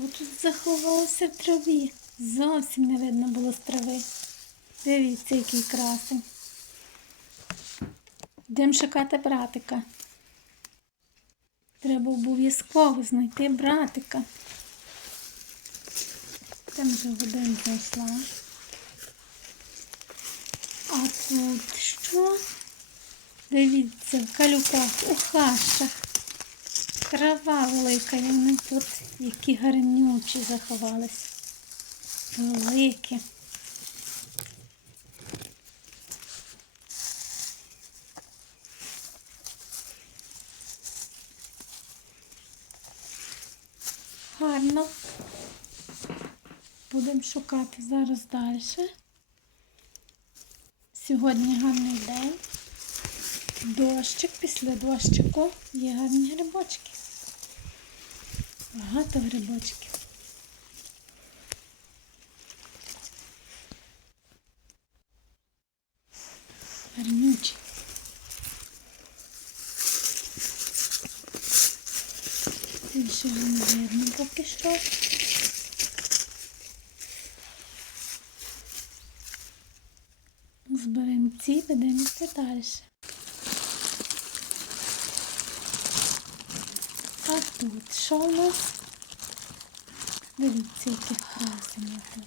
Хто тут заховався в траві? Зовсім не видно було з трави. Дивіться, який красень. Йдемо шукати братика. Треба обов'язково знайти братика. Там вже годин зайшла. А тут що? Дивіться, в калюках, у хащах. Трава велика, і вони тут які гарнючі заховались. Великі. Гарно. Будемо шукати зараз далі. Сьогодні гарний день. Дощик, після дощику є гарні грибочки. Багато грибочків. Гарнючі. Більше вже не видно поки що. Зберемо ці, будемо далі. Тут що у нас? Дивіться, які красені тут.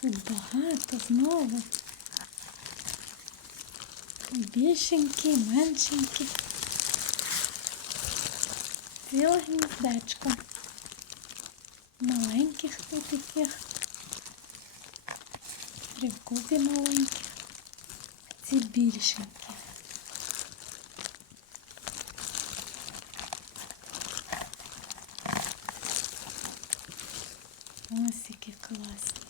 Тут багато знову. Більшенькі, меншенькі. Ціле гніздечко. Маленьких тут таких. Рівкузі маленькі. Ці більшенькі. Ось які класні.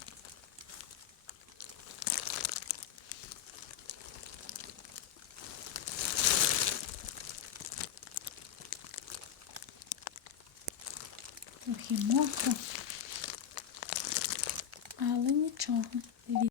Трохи мокро,